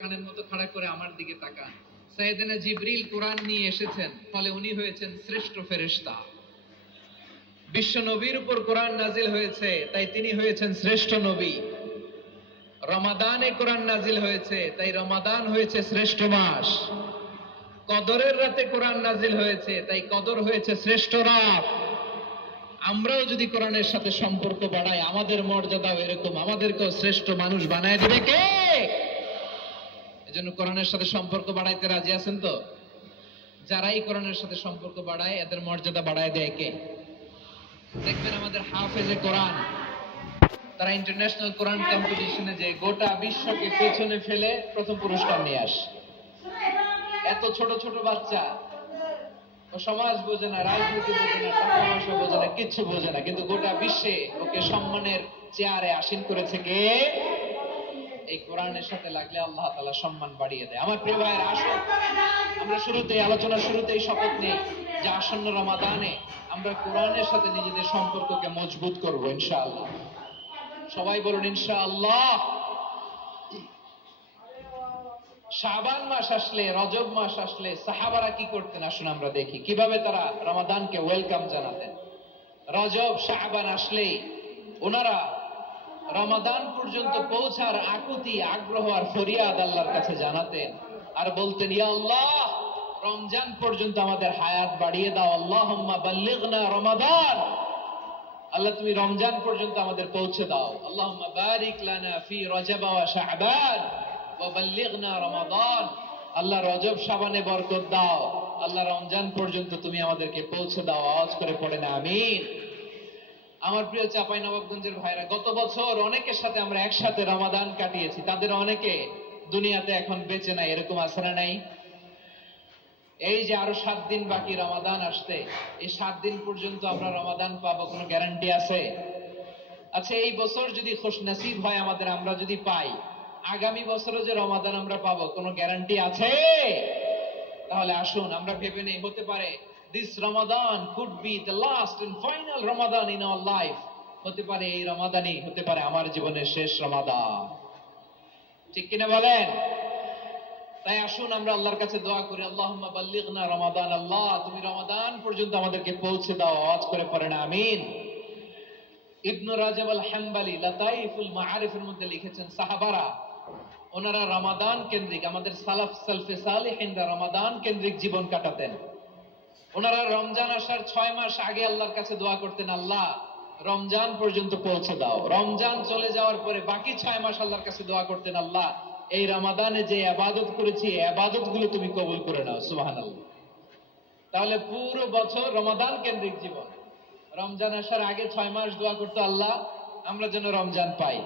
কানের মতো খাড়া করে আমার দিকে তাকান। সাইয়েদনা জিবরিল কোরআন নিয়ে এসেছেন, ফলে উনি হয়েছেন শ্রেষ্ঠ ফেরেশতা। বিশ্ব নবীর উপর কোরআন নাজিল হয়েছে, তাই তিনি হয়েছেন শ্রেষ্ঠ নবী। রমাদানে কোরআন নাজিল হয়েছে, তাই রমাদান হয়েছে শ্রেষ্ঠ মাস। কদরের রাতে কোরআন নাজিল হয়েছে, তাই কদর হয়েছে শ্রেষ্ঠ রাত। আমরাও যদি কোরআনের সাথে সম্পর্ক বাড়াই, আমাদের মর্যাদাও এরকম, আমাদেরকেও শ্রেষ্ঠ মানুষ বানায় দেবে কে? এজন্য কোরআনের সাথে সম্পর্ক বাড়াইতে রাজি আছেন তো? যারাই কোরআনের সাথে সম্পর্ক বাড়ায়, এদের মর্যাদা বাড়ায় দেয় কে? দেখবেন আমাদের হাফেজে কোরআন, তারা ইন্টারন্যাশনাল কোরআন কম্পিটিশনে যে গোটা বিশ্বকে পেছনে ফেলে প্রথম পুরস্কার নিয়ে আসে। এত ছোট ছোট বাচ্চা, ও সমাজ বোঝে না, রাজনীতি বোঝে না, টাকা পয়সা বোঝে না, কিচ্ছু বোঝে না, কিন্তু গোটা বিশ্বে ওকে সম্মানের চেয়ারে আসীন করেছে কে? এই কোরআনের সাথে লাগলে আল্লাহ তাআলা সম্মান বাড়িয়ে দেয়। আমার প্রিয় ভাইয়েরা, আসুন আমরা শুরুতেই, আলোচনার শুরুতেই শপথ নেই যে আসন্ন রমাদানে আমরা কোরআনের সাথে নিজেদের সম্পর্ককে মজবুত করব ইনশাআল্লাহ। সবাই বলুন ইনশাআল্লাহ। শাবান মাস আসলে, রজব মাস আসলে সাহাবারা কি করতেন আসুন আমরা দেখি কিভাবে তারা রমাদানকে ওয়েলকাম জানাতেন। রজব শাবান আসলেই ওনারা রমাদান পর্যন্ত পৌঁছার আকুতি, আগ্রহ আর ফরিয়াদ আল্লাহর কাছে জানাতেন আর বলতেন, ইয়া আল্লাহ, রমজান পর্যন্ত আমাদের হায়াত বাড়িয়ে দাও। আল্লাহুম্মা বাল্লিগনা রমাদান, আল্লাহ তুমি রমজান পর্যন্ত আমাদের পৌঁছে দাও। আল্লাহুম্মা বারিক লানা ফি রজব ওয়া শাবান ওয়া বাল্লিগনা রমাদান, আল্লাহ রজব শাবানে বরকত দাও, আল্লাহ রমজান পর্যন্ত তুমি আমাদেরকে পৌঁছে দাও। আওয়াজ করে পড়েন আমিন। আমার প্রিয় চাঁপাইনবাবগঞ্জের ভাইরা, গত বছর অনেকের সাথে আমরা একসাথে রমাদান কাটিয়েছি, তাদের অনেকে দুনিয়াতে এখন বেঁচে নাই, এরকম আছে না নাই? এই যে আরো 7 দিন বাকি রমাদান আসতে, এই 7 দিন পর্যন্ত আমরা রমাদান পাবো, কোনো গ্যারান্টি আছে? আচ্ছা, এই বছর যদি খুশনসিব হয় আমাদের, আমরা যদি পাই, আগামী বছরও যে রমাদান আমরা পাবো, কোনো গ্যারান্টি আছে? তাহলে আসুন আমরা ভেবে নেই, হতে পারে this Ramadan could be the last and final Ramadan in our life. হতে পারে এই রমাদানই হতে পারে আমার জীবনের শেষ রমাদান। ঠিক কিনা বলেন? তাই আসুন আমরা আল্লাহর কাছে দোয়া করি, আল্লাহুম্মা বাল্লিগনা রমাদান, আল্লাহ তুমি রমাদান পর্যন্ত আমাদেরকে পৌঁছে দাও। আওয়াজ করে পড়েন আমিন। ইবনে রাজব আল হাম্বলি লাতাইফুল মাআরিফের মধ্যে লিখেছেন, সাহাবারা ওনারা রমাদান কেন্দ্রিক, আমাদের সালাফ সালফে সালিহিনরা রমাদান কেন্দ্রিক জীবন কাটাতেন। ওনারা রমজান আসার 6 মাস আগে আল্লাহর কাছে দোয়া করতেন, আল্লাহ রমজান পর্যন্ত পৌঁছে দাও। রমজান চলে যাওয়ার পরে বাকি 6 মাস আল্লাহর কাছে দোয়া করতেন, আল্লাহ এই রমাদানে যে ইবাদত করেছি, এই ইবাদত গুলো তুমি কবুল করে নাও। সুবহানাল্লাহ। তাহলে পুরো বছর রমাদান কেন্দ্রিক জীবন। রমজান আসার আগে 6 মাস দোয়া করতো, আল্লাহ আমরা যেন রমজান পাই।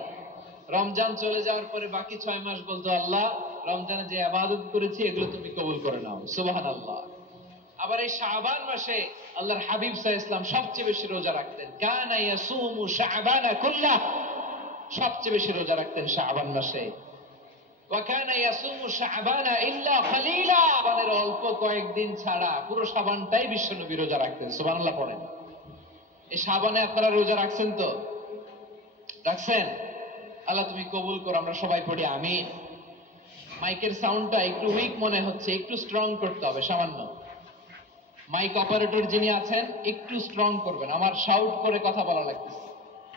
রমজান চলে যাওয়ার পরে বাকি 6 মাস বলতো, আল্লাহ রমজানে যে ইবাদত করেছি এগুলো তুমি কবুল করে নাও। সুবহানাল্লাহ। আবার এই শাবান মাসে আল্লাহর হাবিব সাল্লাল্লাহু আলাইহি ওয়াসাল্লাম সবচেয়ে বেশি রোজা রাখতেন। কানা ইয়াসুমু শাবানা কুল্লাহ, সবচেয়ে বেশি রোজা রাখতেন শাবান মাসে। ওয়া কানা ইয়াসুমু শাবানা ইল্লা কালিলা, শাবানের অল্প কয়েকদিন ছাড়া পুরো শাবানটাই বিশ্বনবী রোজা রাখতেন। সুবহানাল্লাহ পড়েন। এই শাবানে আপনারা রোজা রাখছেন তো? রাখছেন? আল্লাহ তুমি কবুল করো, আমরা সবাই পড়ি আমিন। মাইকের সাউন্ডটা একটু উইক মনে হচ্ছে, একটু স্ট্রং করতে হবে সামান্য। মাইক অপারেটর যিনি আছেন একটু স্ট্রং করবেন, আমার শাউট করে কথা বলা লাগতেছে,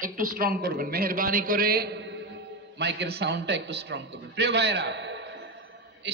একটু স্ট্রং করবেন মেহেরবানি করে, মাইকের সাউন্ডটা একটু স্ট্রং করবেন। প্রিয় ভাইয়েরা, এই